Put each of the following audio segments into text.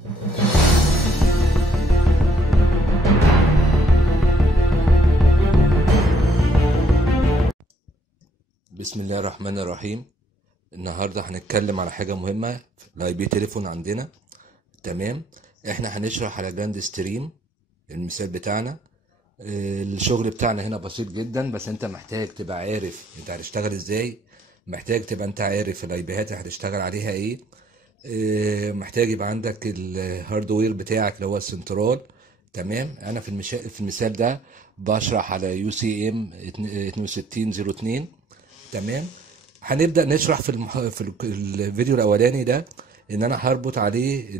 بسم الله الرحمن الرحيم. النهارده هنتكلم على حاجه مهمه في الاي بي تليفون عندنا. تمام. احنا هنشرح على جراند ستريم المثال بتاعنا. الشغل بتاعنا هنا بسيط جدا، بس انت محتاج تبقى عارف انت هتشتغل ازاي. محتاج تبقى انت عارف الاي بيات اللي هتشتغل عليها ايه. محتاج يبقى عندك الهاردوير بتاعك اللي هو السنترال. تمام. انا في المثال ده بشرح على يو سي ام 6202. تمام. هنبدأ نشرح في الفيديو الأولاني ده إن أنا هربط عليه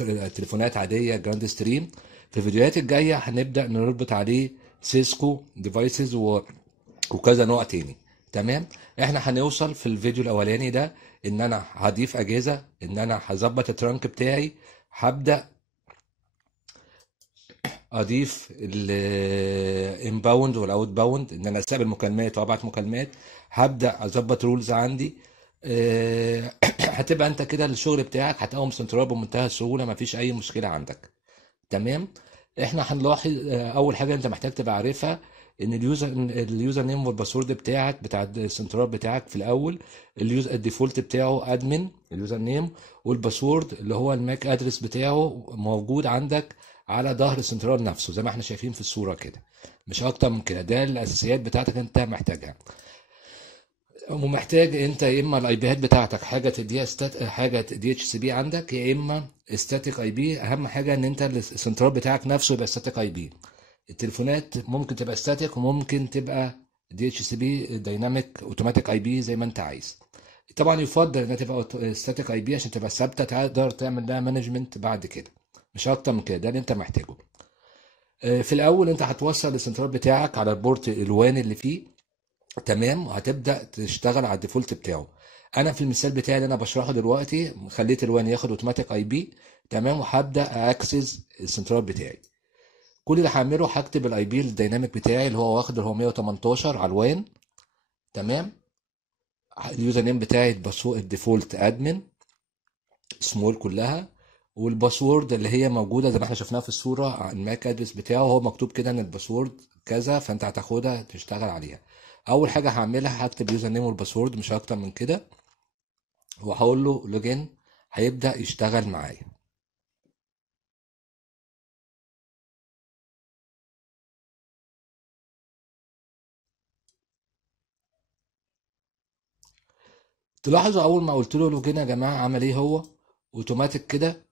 التليفونات عادية جراند ستريم. في الفيديوهات الجاية هنبدأ نربط عليه سيسكو ديفايسز وكذا نوع تاني. تمام. احنا هنوصل في الفيديو الأولاني ده إن أنا هضيف أجهزة، إن أنا هظبط الترانك بتاعي، هبدأ اضيف الانباوند والاوت باوند، ان انا استقبل مكالمات وابعت مكالمات. هبدا اظبط رولز عندي. هتبقى انت كده الشغل بتاعك هتقوم سنترال بمنتهى السهوله، مفيش اي مشكله عندك. تمام. احنا هنلاحظ اول حاجه انت محتاج تبقى عارفها ان اليوزر نيم والباسورد بتاعك بتاع السنترال بتاعك في الاول. الديفولت بتاعه ادمن اليوزر نيم، والباسورد اللي هو الماك ادرس بتاعه موجود عندك على ظهر السنترال نفسه زي ما احنا شايفين في الصوره كده. مش اكتر من كده، ده الاساسيات بتاعتك انت محتاجها. ومحتاج انت يا اما الاي بيات بتاعتك حاجه تديها حاجه دي اتش سي بي عندك، يا اما ستاتيك اي بي. اهم حاجه ان انت السنترال بتاعك نفسه يبقى ستاتيك اي بي. التليفونات ممكن تبقى ستاتيك وممكن تبقى دي اتش سي بي دايناميك اوتوماتيك اي بي زي ما انت عايز. طبعا يفضل انها تبقى ستاتيك اي بي عشان تبقى ثابته تقدر تعمل لها مانجمنت بعد كده. مش اكتر من كده، ده اللي انت محتاجه. في الاول انت هتوصل السنترال بتاعك على البورت الوان اللي فيه. تمام. وهتبدا تشتغل على الديفولت بتاعه. انا في المثال بتاعي اللي انا بشرحه دلوقتي خليت الوان ياخد اوتوماتيك اي بي. تمام. وهبدا اكسس السنترال بتاعي. كل اللي هعمله هكتب الاي بي الديناميك بتاعي اللي هو واخد اللي هو 118 على الوان. تمام. اليوزر نيم بتاعي الديفولت ادمن سمول كلها، والباسورد اللي هي موجوده زي ما احنا شفناها في الصوره على الماك ادرس بتاعه، هو مكتوب كده ان الباسورد كذا، فانت هتاخدها تشتغل عليها. اول حاجه هعملها هكتب يوزر نيم والباسورد مش اكتر من كده، وهقول له لوجين. هيبدا يشتغل معايا. تلاحظوا اول ما قلت له لوجين يا جماعه عمل ايه؟ هو اوتوماتيك كده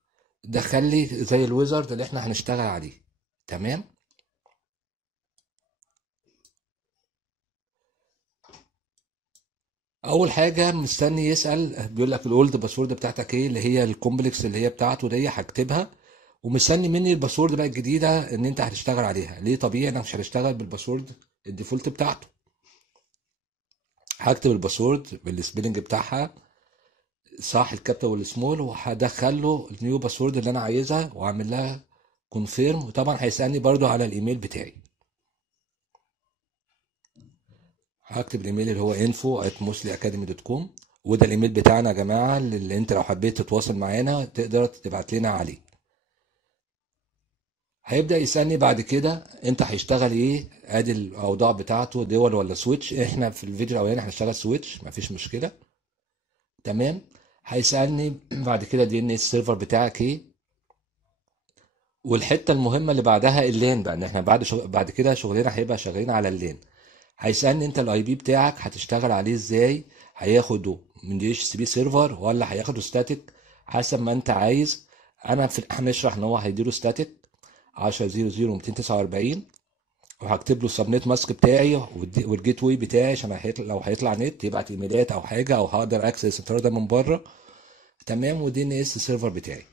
دخل لي زي الويزرد اللي احنا هنشتغل عليه. تمام. اول حاجه مستني يسال، بيقول لك الاولد باسورد بتاعتك ايه اللي هي الكومبلكس اللي هي بتاعته دي، هكتبها. ومستني مني الباسورد بقى الجديده ان انت هتشتغل عليها. ليه؟ طبيعي انا مش هشتغل بالباسورد الديفولت بتاعته. هكتب الباسورد بالسبيلنج بتاعها صح، الكابيتال والسمول، وهدخل له النيو باسورد اللي انا عايزها واعمل لها كونفيرم. وطبعا هيسالني برضو على الايميل بتاعي. هكتب الايميل اللي هو info@mosliacademy.com، وده الايميل بتاعنا يا جماعه اللي انت لو حبيت تتواصل معانا تقدر تبعت لنا عليه. هيبدأ يسألني بعد كده انت هيشتغل ايه، ادي الاوضاع بتاعته دول ولا سويتش. احنا في الفيديو الاولاني هنشتغل سويتش، مفيش مشكلة. تمام. هيسألني بعد كده دي ان اس سيرفر بتاعك ايه. والحتة المهمة اللي بعدها اللين بقى، ان احنا بعد كده شغلنا هيبقى شغالين على اللين. هيسألني انت الاي بي بتاعك هتشتغل عليه ازاي، هياخده من دي اتش سي بي سيرفر ولا هياخده ستاتيك حسب ما انت عايز. انا هنشرح ان هو هيديله ستاتيك 10.0.0.249، وهكتب له السبنيت ماسك بتاعي والجيت واي بتاعي عشان لو هيطلع نت يبعت ايميلات او حاجه، او هقدر اكسس السنتر ده من بره. تمام. ودي ان اس سيرفر بتاعي،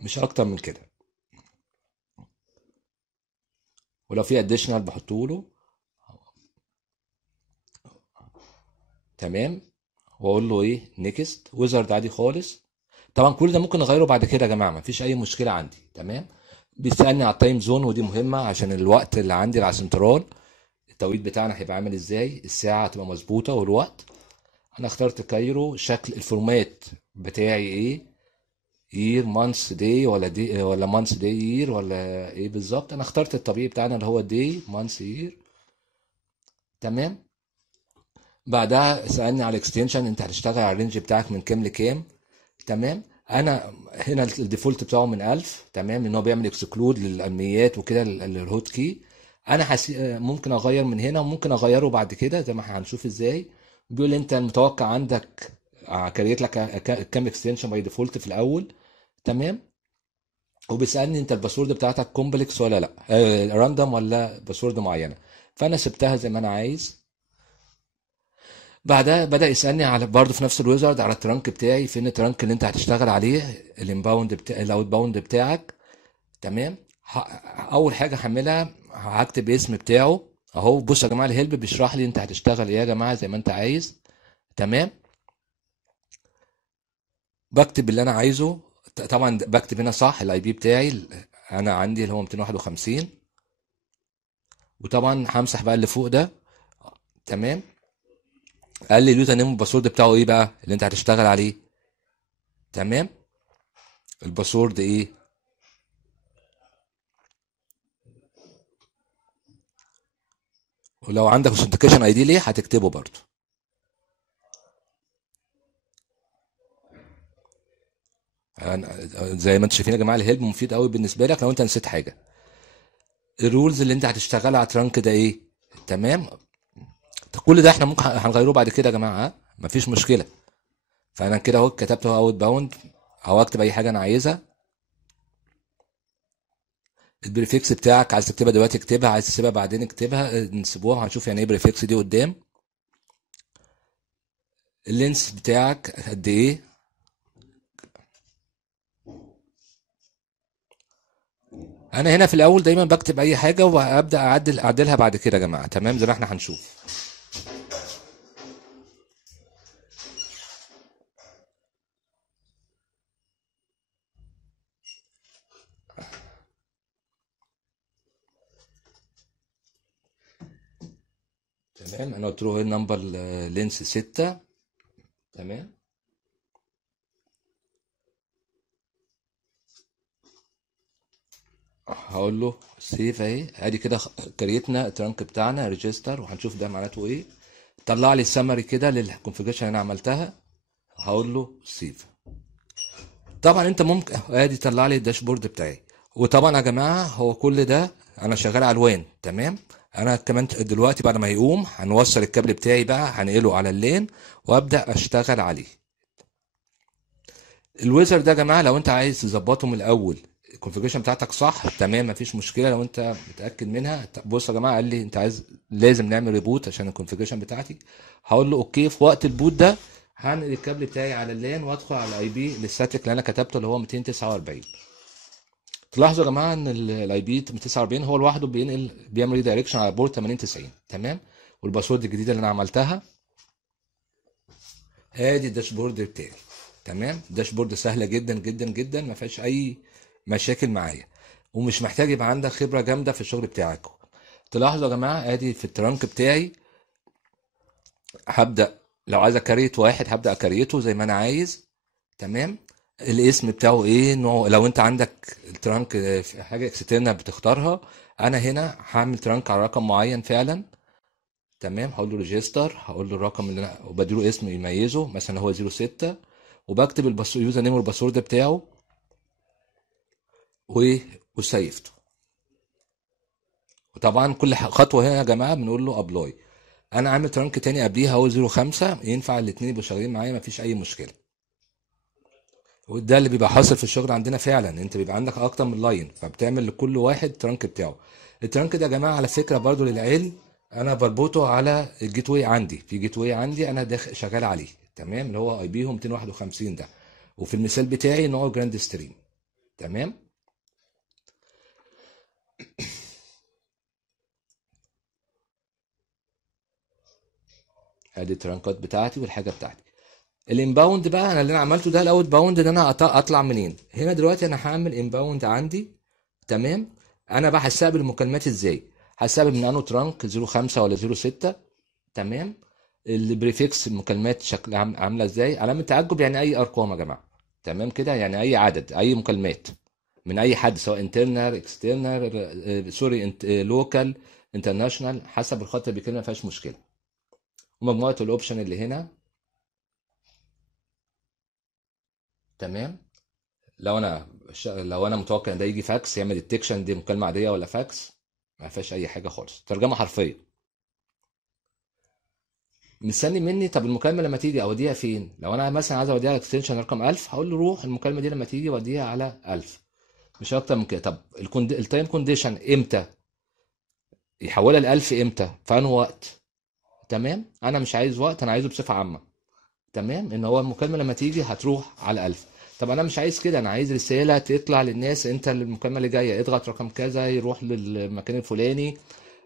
مش اكتر من كده. ولو في اديشنال بحطه له. تمام. واقول له ايه نيكست ويزارد عادي خالص. طبعا كل ده ممكن اغيره بعد كده يا جماعه، مفيش اي مشكله عندي. تمام. بيسالني على التايم زون، ودي مهمه عشان الوقت اللي عندي على السنترال التوقيت بتاعنا هيبقى عامل ازاي، الساعه هتبقى مظبوطه والوقت. انا اخترت كايرو. شكل الفورمات بتاعي ايه، يير مانث داي ولا دي ولا مانث داي يير ولا ايه بالظبط. انا اخترت الطبيعي بتاعنا اللي هو داي مانث يير. تمام. بعدها سألني على الاكستنشن، انت هتشتغل على الرينج بتاعك من كام لكام. تمام. انا هنا الديفولت بتاعه من 1000. تمام، ان هو بيعمل اكسكلود للامنيات وكده للهوت كي. انا ممكن اغير من هنا وممكن اغيره بعد كده زي ما هنشوف ازاي. بيقول لي انت المتوقع عندك كريت لك كام اكستنشن باي ديفولت في الاول. تمام. وبيسالني انت الباسورد بتاعتك كومبلكس ولا لا، راندوم ولا باسورد معينه. فانا سبتها زي ما انا عايز. بعدها بدأ يسألني على برضه في نفس الويزارد على الترانك بتاعي، فين الترانك اللي انت هتشتغل عليه، الانباوند بتاع الاوت باوند بتاعك. تمام. اول حاجه هعملها هكتب اسم بتاعه اهو. بص يا جماعه الهيلب بيشرح لي انت هتشتغل ايه يا جماعه زي ما انت عايز. تمام. بكتب اللي انا عايزه. طبعا بكتب هنا صح الاي بي بتاعي انا عندي اللي هو 251. وطبعا همسح بقى اللي فوق ده. تمام. قال لي اليوزر نيم والباسورد بتاعه ايه بقى اللي انت هتشتغل عليه. تمام. الباسورد ايه. ولو عندك اوثنتيكيشن اي دي ليه هتكتبه برضه. زي ما انتم شايفين يا جماعه الهيلب مفيد قوي بالنسبه لك لو انت نسيت حاجه. الرولز اللي انت هتشتغلها على الترانك ده ايه. تمام. كل ده احنا ممكن هنغيره بعد كده يا جماعه، ها؟ مفيش مشكله. فانا كده اهو كتبت اهو اوت باوند، او اكتب اي حاجه انا عايزها. البريفكس بتاعك عايز تكتبها دلوقتي اكتبها، عايز تسيبها بعدين اكتبها، نسيبوها هنشوف يعني ايه بريفكس دي قدام. اللينس بتاعك قد ايه. انا هنا في الاول دايما بكتب اي حاجه وابدا اعدلها بعد كده يا جماعه. تمام زي ما احنا هنشوف. تمام. انا قلت له النمبر لينس 6. تمام. هقول له سيف اهي. ادي كده كريتنا الترانك بتاعنا ريجستر، وهنشوف ده معناته ايه. طلع لي السمري كده للكونفيجريشن اللي انا عملتها. هقول له سيف. طبعا انت ممكن ادي طلع لي الداشبورد بتاعي. وطبعا يا جماعه هو كل ده انا شغال على الوان. تمام. انا كمان دلوقتي بعد ما يقوم هنوصل الكابل بتاعي بقى هنقله على اللين وابدا اشتغل عليه. الويزر ده يا جماعه لو انت عايز تظبطه من الاول الكونفيجريشن بتاعتك صح تمام مفيش مشكله لو انت متاكد منها. بص يا جماعه قال لي انت عايز لازم نعمل ريبوت عشان الكونفيجريشن بتاعتي. هقول له اوكي. في وقت البوت ده هنقل الكابل بتاعي على اللان وادخل على الاي بي للستاتيك اللي انا كتبته اللي هو 249. تلاحظوا يا جماعه ان الاي بي 249 هو لوحده بيعمل ريدايركشن على بورت 8090. تمام. والباسورد الجديده اللي انا عملتها ادي الداشبورد بتاعي. تمام. داشبورد سهله جدا جدا جدا ما فيهاش اي مشاكل معايا، ومش محتاج يبقى عندك خبره جامده في الشغل بتاعك. تلاحظوا يا جماعه ادي في الترانك بتاعي هبدا لو عايز اكريت واحد هبدا اكريته زي ما انا عايز. تمام. الاسم بتاعه ايه نوع لو انت عندك الترانك في حاجه اكسترنال بتختارها. انا هنا هعمل ترانك على رقم معين فعلا. تمام. هقول له ريجستر، هقول له الرقم اللي انا وبديله اسم يميزه مثلا هو 06. وبكتب اليوزر نيم والباسورد بتاعه وسيفته. وطبعا كل خطوه هنا يا جماعه بنقول له ابلاي. انا عامل ترانك تاني قبليها هو 05 ينفع الاثنين يبقوا شغالين معايا مفيش اي مشكله. وده اللي بيبقى حاصل في الشغل عندنا فعلا. انت بيبقى عندك اكتر من لاين فبتعمل لكل واحد ترانك بتاعه. الترانك ده يا جماعه على فكره برضو للعلم انا بربطه على الجيت واي عندي. في جيت واي عندي انا داخل شغال عليه. تمام. اللي هو اي بي هو 251 ده. وفي المثال بتاعي ان هو جراند ستريم. تمام. ادي الترانكات بتاعتي والحاجه بتاعتي. الانباوند بقى انا اللي انا عملته ده الاوت باوند ان انا اطلع منين. هنا دلوقتي انا هعمل انباوند عندي. تمام. انا بقى هستقبل المكالمات ازاي. هستقبل من انو ترانك 05 ولا 06. تمام. البريفكس المكالمات شكل عامله ازاي علامه تعجب يعني اي ارقام يا جماعه. تمام كده، يعني اي عدد، اي مكالمات من اي حد، سواء انترنال اكسترنال سوري لوكال انترناشونال، حسب الخط اللي بيكلمنا، ما فيهاش مشكله. ومجموعه الاوبشن اللي هنا. تمام. لو انا متوقع ان ده يجي فاكس، يعمل ديتكشن دي مكالمه عاديه ولا فاكس. ما فيهاش اي حاجه خالص، ترجمه حرفيه. مستني مني، طب المكالمه لما تيجي اوديها فين؟ لو انا مثلا عايز اوديها على اكستنشن رقم 1000، هقول له روح المكالمه دي لما تيجي وديها على 1000، مش اكتر من كده. طب التايم كونديشن امتى يحولها ل 1000؟ امتى؟ في انهي وقت؟ تمام. انا مش عايز وقت، انا عايزه بصفه عامه. تمام، ان هو المكالمه لما تيجي هتروح على 1000. طب انا مش عايز كده، انا عايز رساله تطلع للناس، انت المكالمه اللي جايه اضغط رقم كذا يروح للمكان الفلاني،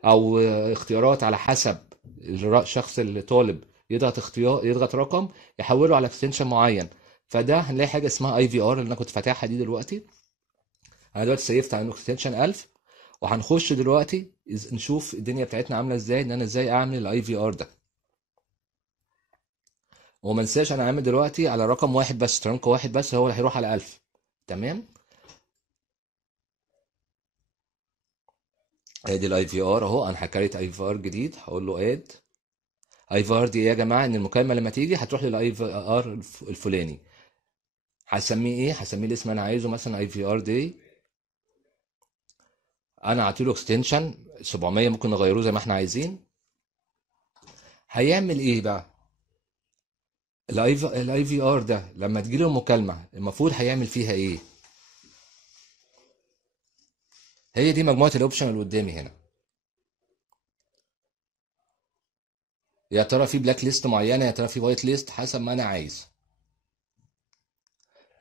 او اختيارات على حسب الشخص اللي طالب، يضغط اختيار، يضغط رقم يحوله على اكستنشن معين. فده هنلاقي حاجه اسمها اي في ار اللي انا كنت فاتحها دي دلوقتي. انا دلوقتي سيفت على اكستنشن 1000، وهنخش دلوقتي نشوف الدنيا بتاعتنا عامله ازاي، ان انا ازاي اعمل الاي في ار ده. وما انساش انا عامل دلوقتي على رقم واحد بس، ترنك واحد بس هو اللي هيروح على 1000. تمام. ادي الاي في ار اهو، انا هكريت اي في ار جديد، هقول له اد. اي في ار دي ايه يا جماعه؟ ان المكالمه لما تيجي هتروح للاي في ار الفلاني. هسميه ايه؟ هسميه الاسم انا عايزه، مثلا اي في ار دي. انا هعطيله اكستنشن 700، ممكن نغيروه زي ما احنا عايزين. هيعمل ايه بقى؟ الاي في ار ده لما تجيله المكالمه المفروض هيعمل فيها ايه؟ هي دي مجموعه الاوبشن اللي قدامي هنا. يا ترى في بلاك ليست معينه، يا ترى في وايت ليست، حسب ما انا عايز.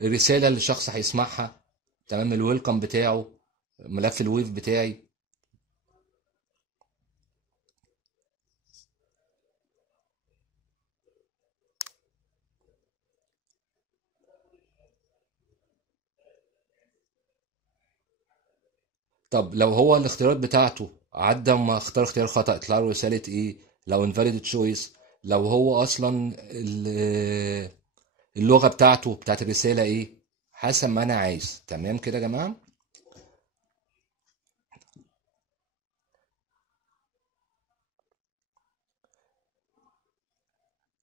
الرساله اللي الشخص هيسمعها. تمام. الويلكم بتاعه، ملف الويف بتاعي. طب لو هو الاختيارات بتاعته عدى وما اختار اختيار خطأ، يطلع له رسالة ايه؟ لو invalid choice. لو هو اصلا اللغة بتاعته بتاعت الرسالة ايه؟ حسب ما انا عايز. تمام كده يا جماعة.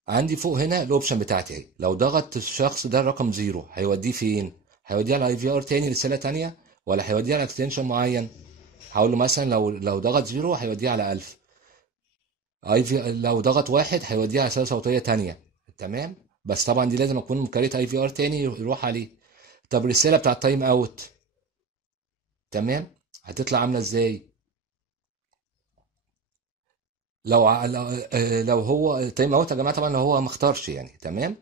عندي فوق هنا الاوبشن بتاعتي اهي. لو ضغط الشخص ده رقم زيرو هيوديه فين؟ هيوديه على اي في ار تاني رسالة تانية، ولا هيوديه على اكستنشن معين؟ هقول له مثلا لو ضغط زيرو هيوديه على 1000. اي في لو ضغط واحد هيوديه على رسالة صوتية تانية. تمام. بس طبعا دي لازم اكون مكريت اي في ار تاني يروح عليه. طب الرسالة بتاع التايم اوت، تمام، هتطلع عاملة ازاي؟ لو هو تايم اوت يا جماعة، طبعا لو هو ما اختارش يعني. تمام.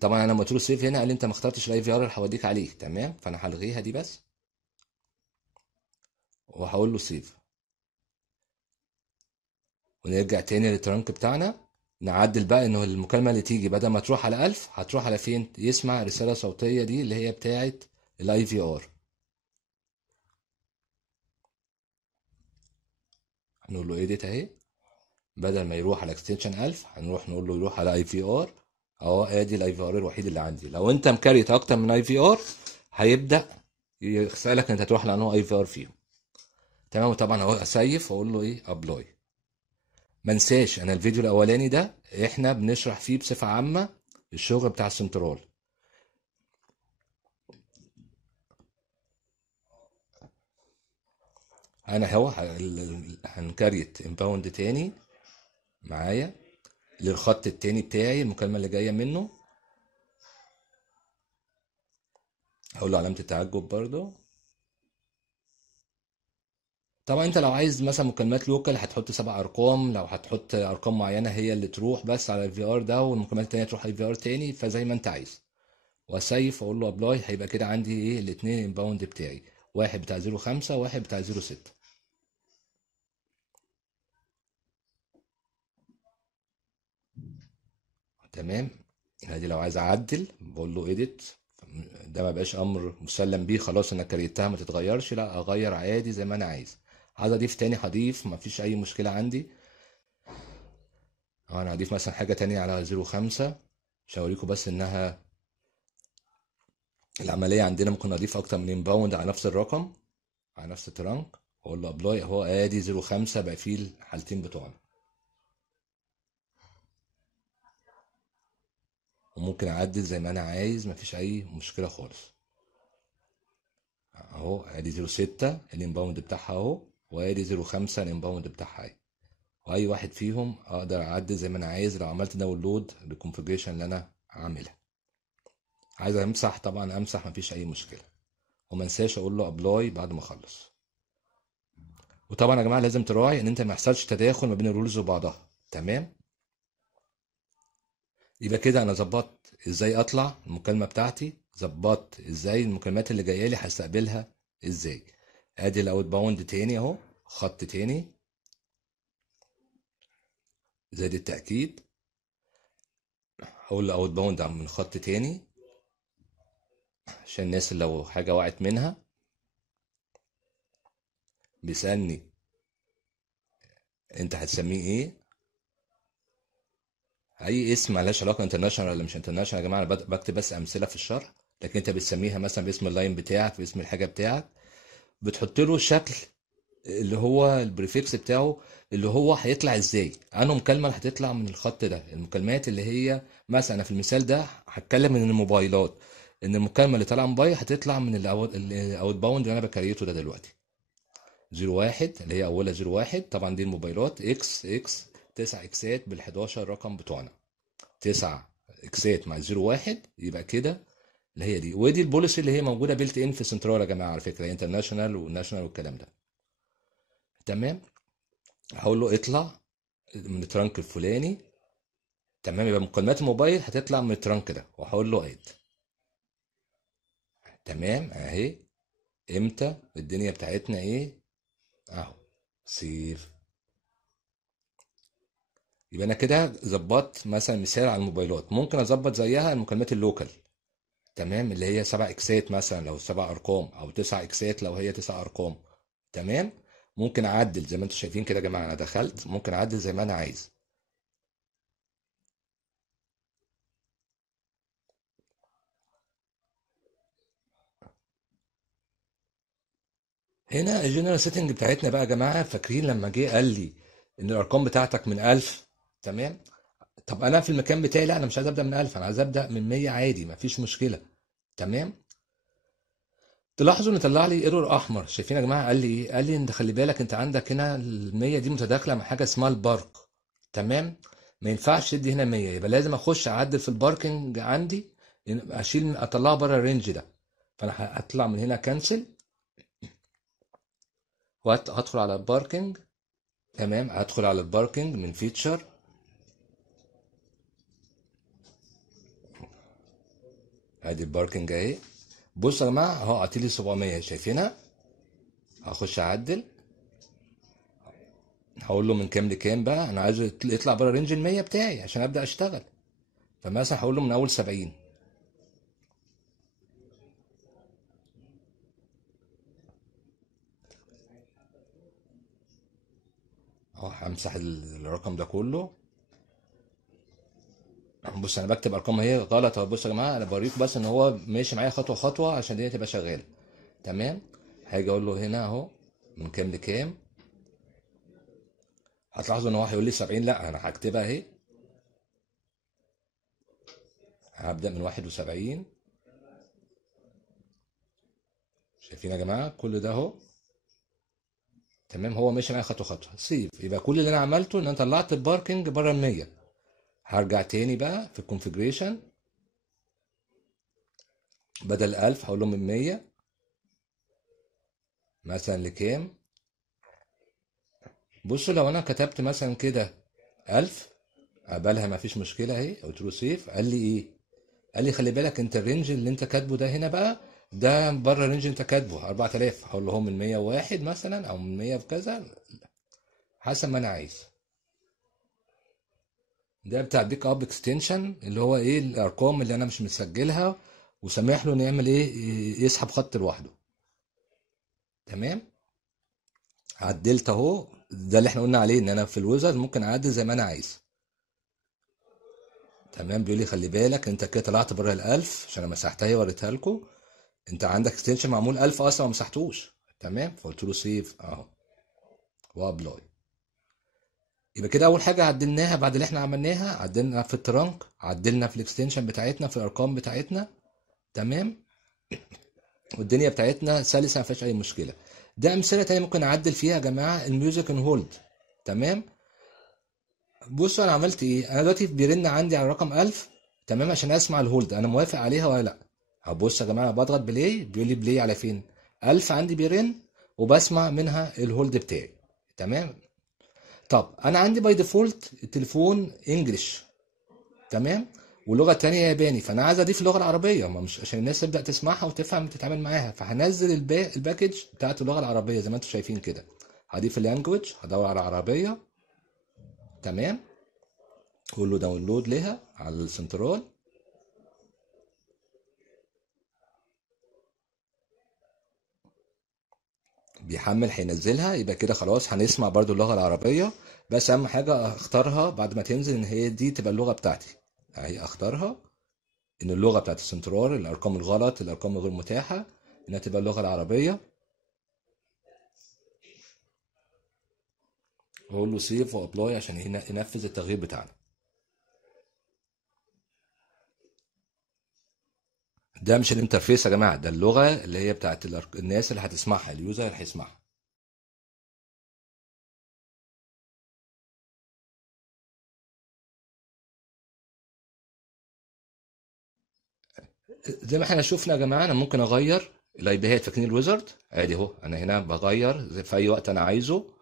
طبعا انا لما قلت له سيف هنا قال لي انت ما اخترتش الاي في ار اللي هوديك عليه. تمام. فانا هلغيها دي بس، وهقول له سيف، ونرجع تاني للترانك بتاعنا. نعدل بقى انه المكالمة اللي تيجي بدل ما تروح على 1000 هتروح على فين؟ يسمع رسالة صوتية دي اللي هي بتاعت الاي في ار. هنقول له ايديت اهي، بدل ما يروح على اكستنشن 1000 هنروح نقول له يروح على اي في ار. اهو ادي الاي في ار الوحيد اللي عندي. لو انت مكريت اكتر من اي في ار هيبدا يسالك انت هتروح لانه اي في ار فيهم. تمام. وطبعا اهو اسيف واقول له ايه؟ ابلاي. ما انساش انا الفيديو الاولاني ده احنا بنشرح فيه بصفه عامه الشغل بتاع السنترال. انا اهو هنكريت امباوند تاني معايا للخط التاني بتاعي، المكالمه اللي جايه منه. هقول له علامه التعجب برضو. طبعا انت لو عايز مثلا مكالمات لوكال هتحط 7 ارقام، لو هتحط ارقام معينه هي اللي تروح بس على الفي ار ده، والمكالمات التانيه تروح على الفي ار تاني، فزي ما انت عايز. واسيف واقول له ابلاي. هيبقى كده عندي ايه؟ الاتنين انباوند بتاعي، واحد بتاع 05 وواحد بتاع 06. تمام. ادي لو عايز اعدل بقول له ايديت. ده ما بقاش امر مسلم بيه خلاص انا كريتها ما تتغيرش، لا اغير عادي زي ما انا عايز. عايز اضيف تاني هضيف، ما فيش اي مشكله عندي. انا هضيف مثلا حاجه تانية على 05 عشان اوريكم بس انها العمليه عندنا ممكن اضيف اكتر من باوند على نفس الرقم، على نفس الترانك، واقول له ابلاي اهو، ادي 05 بقى فيه الحالتين بتوعنا. وممكن اعدل زي ما انا عايز، مفيش اي مشكله خالص. اهو ادي 06 الانباوند بتاعها اهو، وادي 05 الانباوند بتاعها اهي. واي واحد فيهم اقدر اعدل زي ما انا عايز لو عملت داونلود للكونفيجريشن اللي انا عاملها. عايز امسح طبعا امسح، مفيش اي مشكله. وما انساش اقول له ابلاي بعد ما اخلص. وطبعا يا جماعه لازم تراعي ان انت ما يحصلش تداخل ما بين الرولز وبعضها. تمام. يبقى كده انا ظبطت ازاي اطلع المكالمه بتاعتي، ظبطت ازاي المكالمات اللي جايه لي هستقبلها ازاي. ادي الاوت باوند تاني اهو، خط تاني زائد التاكيد. هقول له اوت باوند من خط تاني عشان الناس اللي لو حاجه وقعت منها بيسالني انت هتسميه ايه. اي اسم ملهاش علاقه انترناشونال ولا مش انترناشونال يا جماعه، انا بكتب بس امثله في الشرح. لكن انت بتسميها مثلا باسم اللاين بتاعك، باسم الحاجه بتاعك، بتحط له الشكل اللي هو البريفكس بتاعه، اللي هو هيطلع ازاي، انه مكالمه اللي هتطلع من الخط ده. المكالمات اللي هي مثلا أنا في المثال ده هتكلم من الموبايلات، ان المكالمه اللي طالعه موبايل هتطلع من الاوت باوند اللي انا بكريته ده دلوقتي. 01 اللي هي اولها 01، طبعا دي الموبايلات اكس اكس 9 اكسات بال 11 رقم بتوعنا. 9 اكسات مع 01 يبقى كده اللي هي دي. ودي البوليسي اللي هي موجوده بيلت ان في سنترال يا جماعه، على فكره انترناشونال وناشونال والكلام ده. تمام. هقول له اطلع من الترانك الفلاني. تمام. يبقى مكالمات الموبايل هتطلع من الترانك ده، وهقول له اد. تمام اهي. امتى الدنيا بتاعتنا ايه اهو. سيف. يبقى انا كده ظبطت مثلا مثال على الموبايلات. ممكن اظبط زيها المكالمات اللوكال. تمام. اللي هي 7 اكسات مثلا لو 7 ارقام، او 9 اكسات لو هي 9 ارقام. تمام. ممكن اعدل زي ما انتم شايفين كده يا جماعه، انا دخلت ممكن اعدل زي ما انا عايز. هنا الجنرال سيتنج بتاعتنا بقى يا جماعه، فاكرين لما جه قال لي ان الارقام بتاعتك من 1000؟ تمام. طب انا في المكان بتاعي لا، انا مش عايز ابدا من 1000، انا عايز ابدا من 100 عادي، مفيش مشكله. تمام. تلاحظوا ان طلع لي ايرور احمر. شايفين يا جماعه؟ قال لي ايه؟ قال لي انت خلي بالك انت عندك هنا ال 100 دي متداخله مع حاجه اسمها البارك. تمام. ما ينفعش تدي هنا 100، يبقى لازم اخش اعدل في الباركنج عندي، اشيل اطلعه بره الرينج ده. فانا هطلع من هنا كانسل، وهدخل على الباركنج. تمام. هدخل على الباركنج من فيتشر. ادي الباركنج اهي. بصوا يا جماعه اهو، اعطيلي 700 شايفينها. هخش اعدل. هقول له من كام لكام بقى، انا عايزه يطلع بره رينج ال 100 بتاعي عشان ابدا اشتغل. فمثلا هقول له من اول 70. اهو همسح الرقم ده كله. بص انا بكتب ارقام هي غلط اهو. بص يا جماعه انا بوريكم بس ان هو ماشي معايا خطوه خطوه عشان الدنيا تبقى شغاله. تمام. هاجي اقول له هنا اهو من كام لكام. هتلاحظوا ان هو هيقول لي 70، لا انا هكتبها اهي. هبدا من 71. شايفين يا جماعه كل ده اهو. تمام. هو ماشي معايا خطوه خطوه. سيف. يبقى كل اللي انا عملته ان انا طلعت الباركنج بره ال 100. هرجع تاني بقى في الكونفيجريشن. بدل 1000 هقول له من 100 مثلا لكام. بصوا لو انا كتبت مثلا كده 1000 قبلها مفيش مشكله اهي، قلت له سيف. قال لي ايه؟ قال لي خلي بالك انت الرينج اللي انت كاتبه ده هنا بقى، ده بره الرينج انت كاتبه 4000. هقول له هو من 101 مثلا او من 100 بكذا، حسب ما انا عايز. ده بتاع بيك اب اكستنشن، اللي هو ايه الارقام اللي انا مش مسجلها، وسامح له انه يعمل ايه، يسحب خط لوحده. تمام. عدلت اهو. ده اللي احنا قلنا عليه ان انا في الويزرد ممكن اعدل زي ما انا عايز. تمام. بيقول لي خلي بالك انت كده طلعت بره ال 1000 عشان انا مسحتها هي وريتها لكم. انت عندك اكستنشن معمول 1000 اصلا ما مسحتوش. تمام، فقلت له سيف اهو وابلاي. يبقى كده اول حاجه عدلناها بعد اللي احنا عملناها، عدلنا في الترانك، عدلنا في الاكستنشن بتاعتنا، في الارقام بتاعتنا. تمام، والدنيا بتاعتنا سلسه ما فيهاش اي مشكله. ده امثله تانية ممكن اعدل فيها يا جماعه الميوزك ان هولد. تمام، بصوا انا عملت ايه. انا دلوقتي بيرن عندي على رقم 1000. تمام، عشان اسمع الهولد انا موافق عليها ولا لا. هبص يا جماعه بضغط بلاي، بيقول لي بلاي على فين؟ 1000 عندي بيرن وبسمع منها الهولد بتاعي. تمام. طب انا عندي باي ديفولت التليفون انجلش. تمام، واللغه التانية ياباني، فانا عايز اضيف اللغه العربيه، ما مش عشان الناس تبدا تسمعها وتفهم تتعامل معاها، فهنزل الباكج بتاعت اللغه العربيه زي ما انتم شايفين كده. هضيف اللانجوج، هدور على عربيه. تمام، اقول له داونلود ليها على السنترال. بيحمل هينزلها، يبقى كده خلاص هنسمع برضو اللغه العربيه. بس اهم حاجه اختارها بعد ما تنزل ان هي دي تبقى اللغه بتاعتي. اهي اختارها ان اللغه بتاعت السنترال، الارقام الغلط، الارقام الغير متاحه، انها تبقى اللغه العربيه. واقول له سيف وابلاي عشان ينفذ التغيير بتاعنا. ده مش الانترفيس يا جماعه، ده اللغه اللي هي بتاعت الناس اللي هتسمعها، اليوزر اللي هيسمعها. زي ما احنا شفنا يا جماعه، انا ممكن اغير الاي بيهات. فاكرين الويزرد؟ ادي اهو، انا هنا بغير في اي وقت انا عايزه.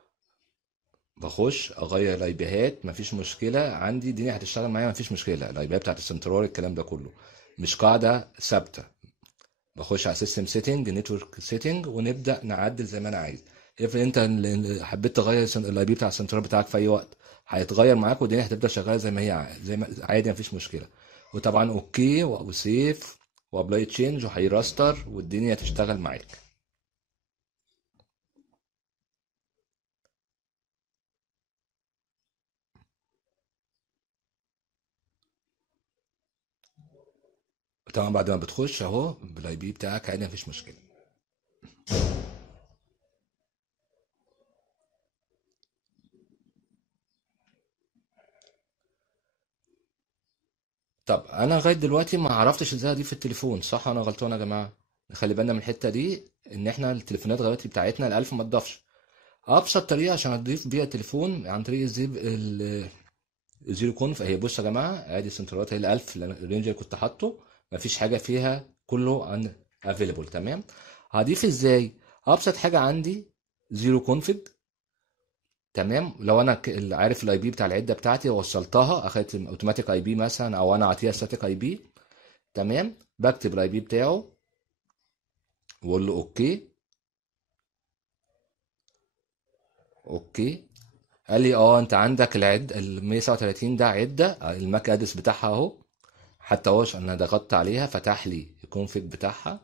بخش اغير الاي بيهات، مفيش مشكله عندي، الدنيا هتشتغل معايا مفيش مشكله. الاي بيهات بتاعت السنترال الكلام ده كله مش قاعده ثابته. بخش على سيستم سيتنج، نتورك سيتنج، ونبدا نعدل زي ما انا عايز. افرض انت حبيت تغير الاي بي بتاع السنترال بتاعك في اي وقت، هيتغير معاك والدنيا هتبدا شغاله زي ما هي زي ما عادي مفيش مشكله. وطبعا اوكي وسيف وابلاي تشينج وهيراستر والدنيا تشتغل معاك. طبعا بعد ما بتخش اهو بالاي بي بتاعك عادي مفيش مشكله. طب انا لغايه دلوقتي ما عرفتش ازاي اضيف التليفون، صح؟ انا غلطان يا جماعه. نخلي بالنا من الحته دي، ان احنا التليفونات دلوقتي بتاعتنا الالف ما تضافش. ابسط طريقه عشان اضيف بيها التليفون عن طريق الزيرو كونف. اهي بص يا جماعه، ادي السنترالات هي ال1000 الرينج اللي كنت حاطه، مفيش حاجه فيها، كله ان افيلبل. تمام، هضيف ازاي؟ ابسط حاجه عندي زيرو كونفج. تمام، لو انا عارف الاي بي بتاع العده بتاعتي وصلتها، اخدت اوتوماتيك اي بي مثلا، او انا عطيها ستاتيك اي بي. تمام، بكتب الاي بي بتاعه واقول له اوكي. اوكي، قال لي اه انت عندك العد ال 137 ده عده، الماك ادرس بتاعها اهو. حتى هوش انا ضغطت عليها فتح لي الكونفيج بتاعها،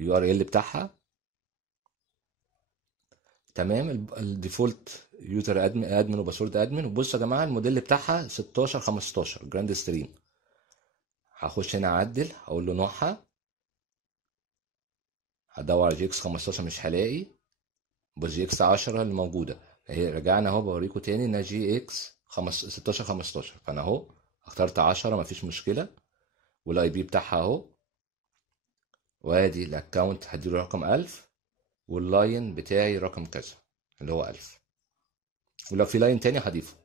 اليو ار ال بتاعها. تمام، الديفولت يوزر ادمن وباسورد ادمن. وبصوا يا جماعه الموديل بتاعها 16 15 جراند ستريم. هخش هنا اعدل، هقول له نوعها، هدور على جي اكس 15 مش هلاقي، بس جي اكس 10 اللي موجوده اهي. رجعنا اهو بوريكم تاني انها جي اكس 16 15. فانا اهو اخترت 10 مفيش مشكله، والاي بي بتاعها اهو. وادي الاكونت هديله رقم 1000، واللاين بتاعي رقم كذا اللي هو 1000. ولو في لاين تاني هضيفه.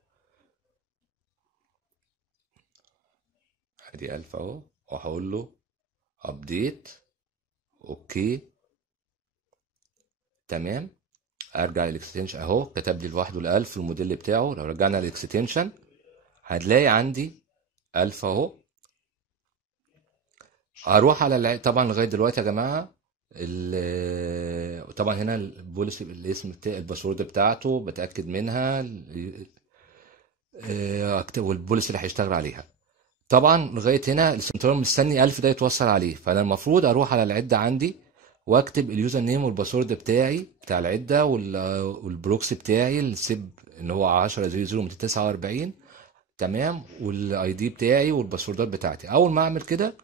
ادي 1000 اهو، وهقول له ابديت. اوكي، تمام. ارجع للاكستنشن اهو، كتب لي لوحده ال1000 الموديل بتاعه. لو رجعنا للاكستنشن هتلاقي عندي 1000 اهو. هروح على طبعا لغايه دلوقتي يا جماعه طبعا هنا البوليسي، الاسم بتاع الباسورد بتاعته بتاكد منها، اكتب والبوليسي اللي هيشتغل عليها. طبعا لغايه هنا السنترال مستني 1000 ده يتوصل عليه، فانا المفروض اروح على العده عندي واكتب اليوزر نيم والباسورد بتاعي بتاع العده والبروكسي بتاعي السيب اللي هو 10.0.249. تمام، والاي دي بتاعي والباسوردات بتاعتي. اول ما اعمل كده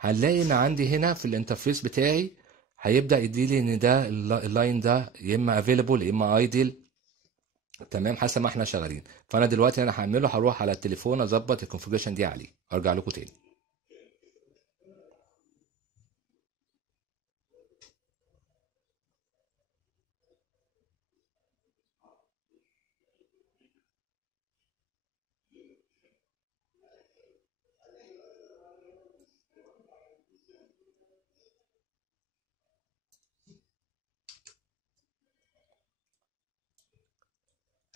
هنلاقي ان عندي هنا في الانترفيس بتاعي هيبدا يديلي ان ده اللاين ده يا اما افيلبل يا اما ايدل، تمام، حسب ما احنا شغالين. فانا دلوقتي انا هعمله، هروح على التليفون اظبط الكونفيجريشن دي عليه، ارجع لكم تاني.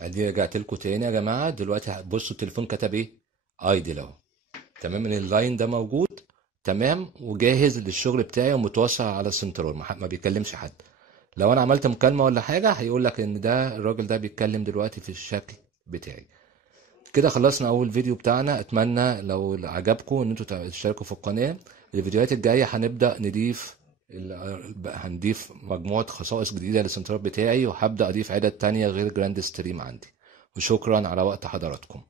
ادي رجعت لكم تاني يا جماعه. دلوقتي بصوا التليفون كتب ايه؟ ايدل اهو، تمام، ان اللاين ده موجود، تمام، وجاهز للشغل بتاعي ومتوصل على السنترال، ما بيكلمش حد. لو انا عملت مكالمه ولا حاجه هيقول لك ان ده الراجل ده بيتكلم دلوقتي في الشكل بتاعي. كده خلصنا اول فيديو بتاعنا. اتمنى لو عجبكم ان انتوا تشتركوا في القناه. الفيديوهات الجايه هنبدا هنضيف مجموعه خصائص جديده للسنترال بتاعي، وهبدا اضيف عدد تانية غير جراند ستريم عندي. وشكرا على وقت حضراتكم.